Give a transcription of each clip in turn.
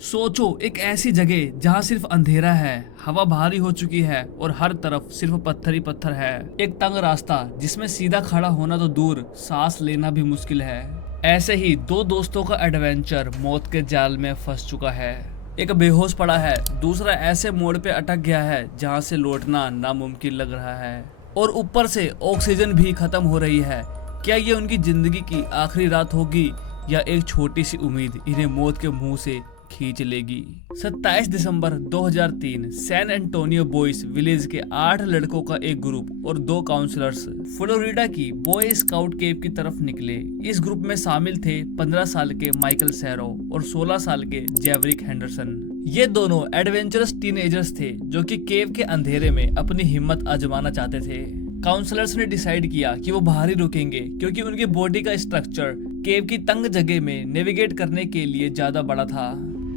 सोचो, एक ऐसी जगह जहाँ सिर्फ अंधेरा है, हवा भारी हो चुकी है और हर तरफ सिर्फ पत्थर ही पत्थर है। एक तंग रास्ता जिसमें सीधा खड़ा होना तो दूर, सांस लेना भी मुश्किल है। ऐसे ही दो दोस्तों का एडवेंचर मौत के जाल में फंस चुका है। एक बेहोश पड़ा है, दूसरा ऐसे मोड़ पे अटक गया है जहाँ से लौटना नामुमकिन लग रहा है। और ऊपर से ऑक्सीजन भी खत्म हो रही है। क्या ये उनकी जिंदगी की आखिरी रात होगी या एक छोटी सी उम्मीद इन्हें मौत के मुंह से खींच लेगी। 27 दिसंबर 2003 सैन एंटोनियो बॉयज विलेज के 8 लड़कों का एक ग्रुप और 2 काउंसलर्स फ्लोरिडा की बॉय स्काउट केव की तरफ निकले। इस ग्रुप में शामिल थे 15 साल के माइकल सैरो और 16 साल के जेवरिक हेंडरसन। ये दोनों एडवेंचरस टीनेजर्स थे जो कि केव के अंधेरे में अपनी हिम्मत आजमाना चाहते थे। काउंसलर्स ने डिसाइड किया कि वो बाहर ही रुकेंगे क्योंकि उनकी बॉडी का स्ट्रक्चर केव की तंग जगह में नेविगेट करने के लिए ज्यादा बड़ा था।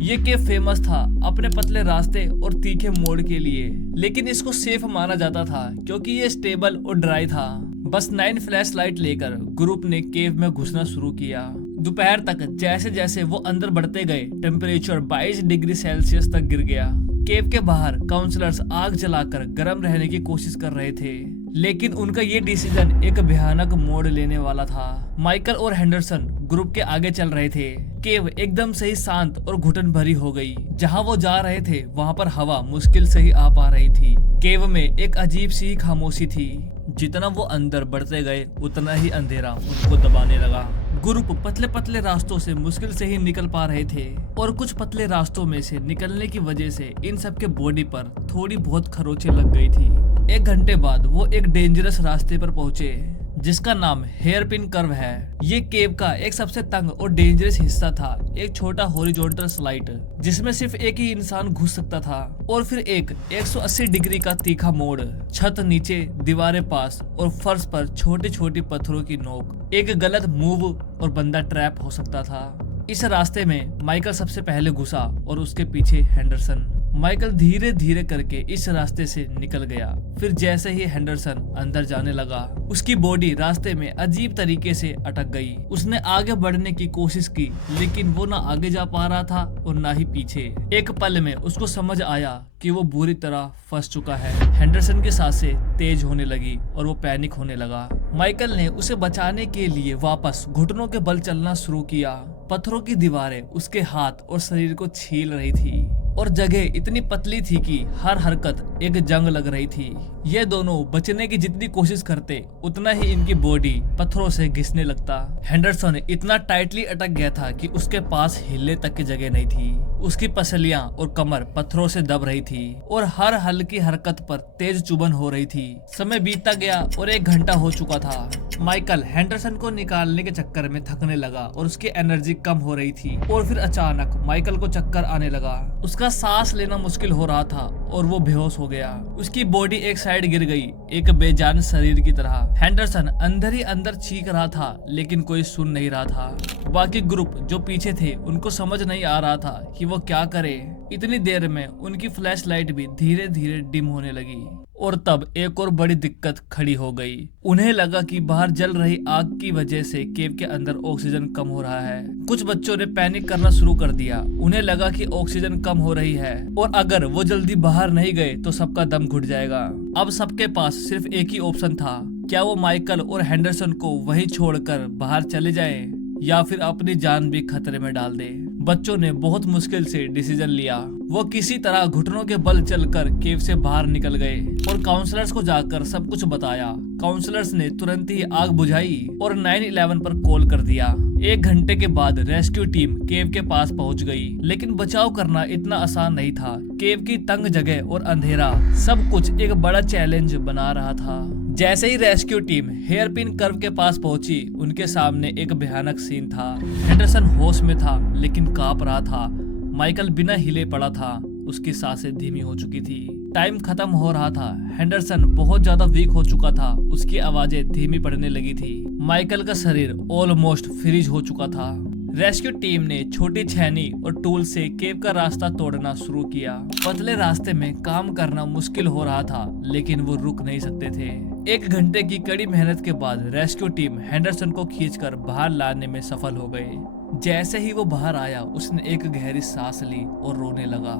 ये केव फेमस था अपने पतले रास्ते और तीखे मोड़ के लिए, लेकिन इसको सेफ माना जाता था क्योंकि ये स्टेबल और ड्राई था। बस 9 फ्लैश लाइट लेकर ग्रुप ने केव में घुसना शुरू किया। दोपहर तक जैसे जैसे वो अंदर बढ़ते गए, टेम्परेचर 22 डिग्री सेल्सियस तक गिर गया। केव के बाहर काउंसलर्स आग जलाकर गर्म रहने की कोशिश कर रहे थे, लेकिन उनका ये डिसीजन एक भयानक मोड़ लेने वाला था। माइकल और हेंडरसन ग्रुप के आगे चल रहे थे। केव एकदम से ही शांत और घुटन भरी हो गई। जहां वो जा रहे थे वहां पर हवा मुश्किल से ही आ पा रही थी। केव में एक अजीब सी खामोशी थी। जितना वो अंदर बढ़ते गए उतना ही अंधेरा उनको दबाने लगा। ग्रुप पतले पतले रास्तों से मुश्किल से ही निकल पा रहे थे और कुछ पतले रास्तों में से निकलने की वजह से इन सब के बॉडी पर थोड़ी बहुत खरोंचें लग गई थी। 1 घंटे बाद वो एक डेंजरस रास्ते पर पहुंचे जिसका नाम हेयरपिन कर्व है। ये केव का एक सबसे तंग और डेंजरस हिस्सा था। एक छोटा हॉरिजॉन्टल स्लाइड जिसमें सिर्फ एक ही इंसान घुस सकता था, और फिर एक 180 डिग्री का तीखा मोड़, छत नीचे, दीवारें पास और फर्श पर छोटी छोटी पत्थरों की नोक। एक गलत मूव और बंदा ट्रैप हो सकता था। इस रास्ते में माइकल सबसे पहले घुसा और उसके पीछे हेंडरसन। माइकल धीरे धीरे करके इस रास्ते से निकल गया। फिर जैसे ही हेंडरसन अंदर जाने लगा, उसकी बॉडी रास्ते में अजीब तरीके से अटक गई। उसने आगे बढ़ने की कोशिश की, लेकिन वो ना आगे जा पा रहा था और ना ही पीछे। एक पल में उसको समझ आया कि वो बुरी तरह फंस चुका है। हेंडरसन की सांसें तेज होने लगी और वो पैनिक होने लगा। माइकल ने उसे बचाने के लिए वापस घुटनों के बल चलना शुरू किया। पत्थरों की दीवारें उसके हाथ और शरीर को छील रही थी और जगह इतनी पतली थी कि हर हरकत एक जंग लग रही थी। ये दोनों बचने की जितनी कोशिश करते उतना ही इनकी बॉडी पत्थरों से घिसने लगता। हेंडरसन इतना टाइटली अटक गया था कि उसके पास हिलने तक की जगह नहीं थी। उसकी पसलियां और कमर पत्थरों से दब रही थी और हर हल्की हरकत पर तेज चुभन हो रही थी। समय बीतता गया और 1 घंटा हो चुका था। माइकल हेंडरसन को निकालने के चक्कर में थकने लगा और उसकी एनर्जी कम हो रही थी। और फिर अचानक माइकल को चक्कर आने लगा। उसका सांस लेना मुश्किल हो रहा था और वो बेहोश हो गया। उसकी बॉडी एक साइड गिर गई, एक बेजान शरीर की तरह। हेंडरसन अंदर ही अंदर चीख रहा था, लेकिन कोई सुन नहीं रहा था। बाकी ग्रुप जो पीछे थे उनको समझ नहीं आ रहा था कि वो क्या करे। इतनी देर में उनकी फ्लैश लाइट भी धीरे धीरे डिम होने लगी और तब एक और बड़ी दिक्कत खड़ी हो गई। उन्हें लगा कि बाहर जल रही आग की वजह से केव के अंदर ऑक्सीजन कम हो रहा है। कुछ बच्चों ने पैनिक करना शुरू कर दिया। उन्हें लगा कि ऑक्सीजन कम हो रही है और अगर वो जल्दी बाहर नहीं गए तो सबका दम घुट जाएगा। अब सबके पास सिर्फ एक ही ऑप्शन था, क्या वो माइकल और हेंडरसन को वहीं छोड़कर बाहर चले जाएं या फिर अपनी जान भी खतरे में डाल दे। बच्चों ने बहुत मुश्किल से डिसीजन लिया। वो किसी तरह घुटनों के बल चलकर केव से बाहर निकल गए और काउंसलर्स को जाकर सब कुछ बताया। काउंसलर्स ने तुरंत ही आग बुझाई और 911 पर कॉल कर दिया। 1 घंटे के बाद रेस्क्यू टीम केव के पास पहुंच गई, लेकिन बचाव करना इतना आसान नहीं था। केव की तंग जगह और अंधेरा सब कुछ एक बड़ा चैलेंज बना रहा था। जैसे ही रेस्क्यू टीम हेयरपिन कर्व के पास पहुंची, उनके सामने एक भयानक सीन था। हेंडरसन होश में था लेकिन कांप रहा था। माइकल बिना हिले पड़ा था, उसकी सांसें धीमी हो चुकी थी। टाइम खत्म हो रहा था। हेंडरसन बहुत ज्यादा वीक हो चुका था, उसकी आवाजें धीमी पड़ने लगी थी। माइकल का शरीर ऑलमोस्ट फ्रीज हो चुका था। रेस्क्यू टीम ने छोटी छेनी और टूल से केव का रास्ता तोड़ना शुरू किया। पतले रास्ते में काम करना मुश्किल हो रहा था, लेकिन वो रुक नहीं सकते थे। 1 घंटे की कड़ी मेहनत के बाद रेस्क्यू टीम हेंडरसन को खींचकर बाहर लाने में सफल हो गए। जैसे ही वो बाहर आया, उसने एक गहरी सांस ली और रोने लगा।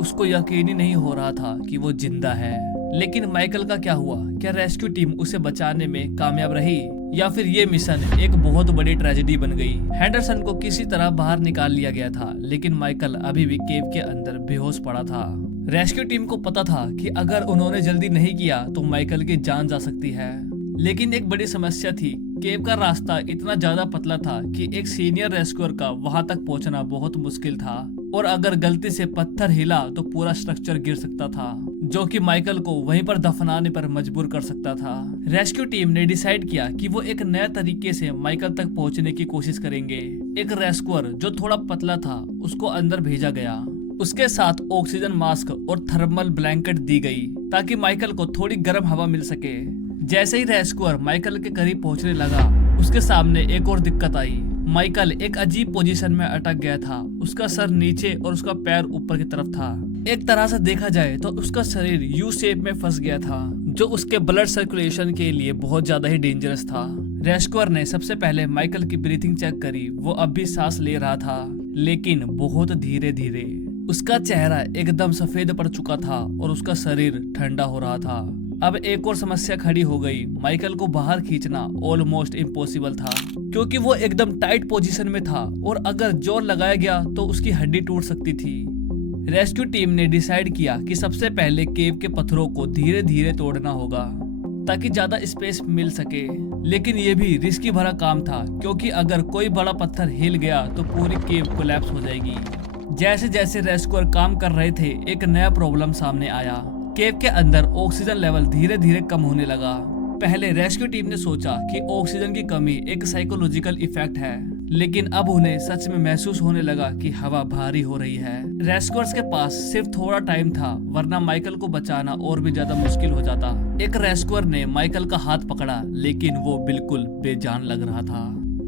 उसको यकीन ही नहीं हो रहा था कि वो जिंदा है। लेकिन माइकल का क्या हुआ? क्या रेस्क्यू टीम उसे बचाने में कामयाब रही, या फिर ये मिशन एक बहुत बड़ी ट्रेजेडी बन गई? हेंडरसन को किसी तरह बाहर निकाल लिया गया था, लेकिन माइकल अभी भी केव के अंदर बेहोश पड़ा था। रेस्क्यू टीम को पता था कि अगर उन्होंने जल्दी नहीं किया तो माइकल की जान जा सकती है। लेकिन एक बड़ी समस्या थी। केव का रास्ता इतना ज्यादा पतला था कि एक सीनियर रेस्क्यूअर का वहां तक पहुंचना बहुत मुश्किल था, और अगर गलती से पत्थर हिला तो पूरा स्ट्रक्चर गिर सकता था, जो कि माइकल को वहीं पर दफनाने पर मजबूर कर सकता था। रेस्क्यू टीम ने डिसाइड किया कि वो एक नए तरीके से माइकल तक पहुंचने की कोशिश करेंगे। एक रेस्क्यूअर जो थोड़ा पतला था, उसको अंदर भेजा गया। उसके साथ ऑक्सीजन मास्क और थर्मल ब्लैंकेट दी गई ताकि माइकल को थोड़ी गर्म हवा मिल सके। जैसे ही रेस्क्यूअर माइकल के करीब पहुंचने लगा, उसके सामने एक और दिक्कत आई। माइकल एक अजीब पोजीशन में अटक गया था। उसका सर नीचे और उसका पैर ऊपर की तरफ था। एक तरह से देखा जाए तो उसका शरीर यू शेप में फंस गया था, जो उसके ब्लड सर्कुलेशन के लिए बहुत ज्यादा ही डेंजरस था। रेस्क्यूअर ने सबसे पहले माइकल की ब्रीथिंग चेक करी। वो अब भी सांस ले रहा था, लेकिन बहुत धीरे धीरे। उसका चेहरा एकदम सफेद पड़ चुका था और उसका शरीर ठंडा हो रहा था। अब एक और समस्या खड़ी हो गई। माइकल को बाहर खींचना ऑलमोस्ट इम्पॉसिबल था, क्योंकि वो एकदम टाइट पोजीशन में था और अगर जोर लगाया गया तो उसकी हड्डी टूट सकती थी। रेस्क्यू टीम ने डिसाइड किया कि सबसे पहले केव के पत्थरों को धीरे धीरे तोड़ना होगा ताकि ज्यादा स्पेस मिल सके। लेकिन ये भी रिस्की भरा काम था, क्योंकि अगर कोई बड़ा पत्थर हिल गया तो पूरी केव कोलैप्स हो जाएगी। जैसे जैसे रेस्क्यूअर काम कर रहे थे, एक नया प्रॉब्लम सामने आया। केव के अंदर ऑक्सीजन लेवल धीरे धीरे कम होने लगा। पहले रेस्क्यू टीम ने सोचा कि ऑक्सीजन की कमी एक साइकोलॉजिकल इफेक्ट है, लेकिन अब उन्हें सच में महसूस होने लगा कि हवा भारी हो रही है। रेस्क्यूअर्स के पास सिर्फ थोड़ा टाइम था, वरना माइकल को बचाना और भी ज्यादा मुश्किल हो जाता। एक रेस्क्यूअर ने माइकल का हाथ पकड़ा, लेकिन वो बिल्कुल बेजान लग रहा था।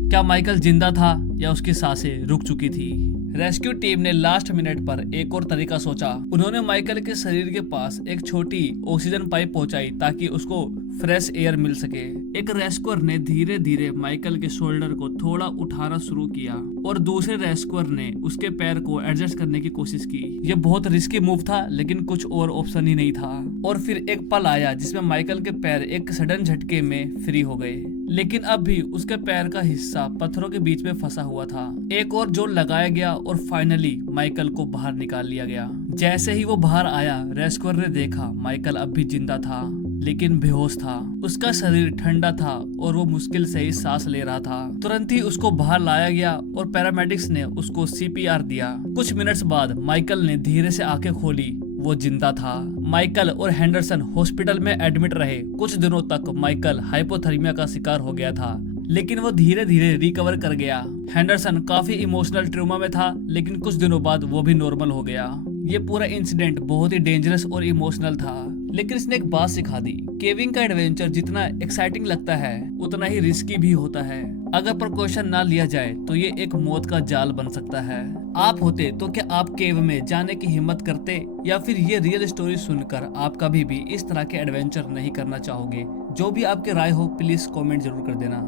क्या माइकल जिंदा था या उसकी सांसें रुक चुकी थी? रेस्क्यू टीम ने लास्ट मिनट पर एक और तरीका सोचा। उन्होंने माइकल के शरीर के पास एक छोटी ऑक्सीजन पाइप पहुंचाई ताकि उसको फ्रेश एयर मिल सके। एक रेस्क्यूअर ने धीरे धीरे माइकल के शोल्डर को थोड़ा उठाना शुरू किया और दूसरे रेस्क्यूअर ने उसके पैर को एडजस्ट करने की कोशिश की। यह बहुत रिस्की मूव था, लेकिन कुछ और ऑप्शन ही नहीं था। और फिर एक पल आया जिसमें माइकल के पैर एक सडन झटके में फ्री हो गए, लेकिन अब भी उसके पैर का हिस्सा पत्थरों के बीच में फंसा हुआ था। एक और जोर लगाया गया और फाइनली माइकल को बाहर निकाल लिया गया। जैसे ही वो बाहर आया, रेस्क्यूअर ने देखा माइकल अब भी जिंदा था, लेकिन बेहोश था। उसका शरीर ठंडा था और वो मुश्किल से ही सांस ले रहा था। तुरंत ही उसको बाहर लाया गया और पैरामेडिक्स ने उसको सीपीआर दिया। कुछ मिनट्स बाद माइकल ने धीरे से आंखें खोली। वो जिंदा था। माइकल और हेंडरसन हॉस्पिटल में एडमिट रहे। कुछ दिनों तक माइकल हाइपोथर्मिया का शिकार हो गया था, लेकिन वो धीरे धीरे रिकवर कर गया। हेंडरसन काफी इमोशनल ट्रॉमा में था, लेकिन कुछ दिनों बाद वो भी नॉर्मल हो गया। ये पूरा इंसिडेंट बहुत ही डेंजरस और इमोशनल था, लेकिन इसने एक बात सिखा दी। केविंग का एडवेंचर जितना एक्साइटिंग लगता है, उतना ही रिस्की भी होता है। अगर प्रिकॉशन ना लिया जाए तो ये एक मौत का जाल बन सकता है। आप होते तो क्या आप केव में जाने की हिम्मत करते, या फिर ये रियल स्टोरी सुनकर आप कभी भी इस तरह के एडवेंचर नहीं करना चाहोगे? जो भी आपकी राय हो, प्लीज कमेंट जरूर कर देना।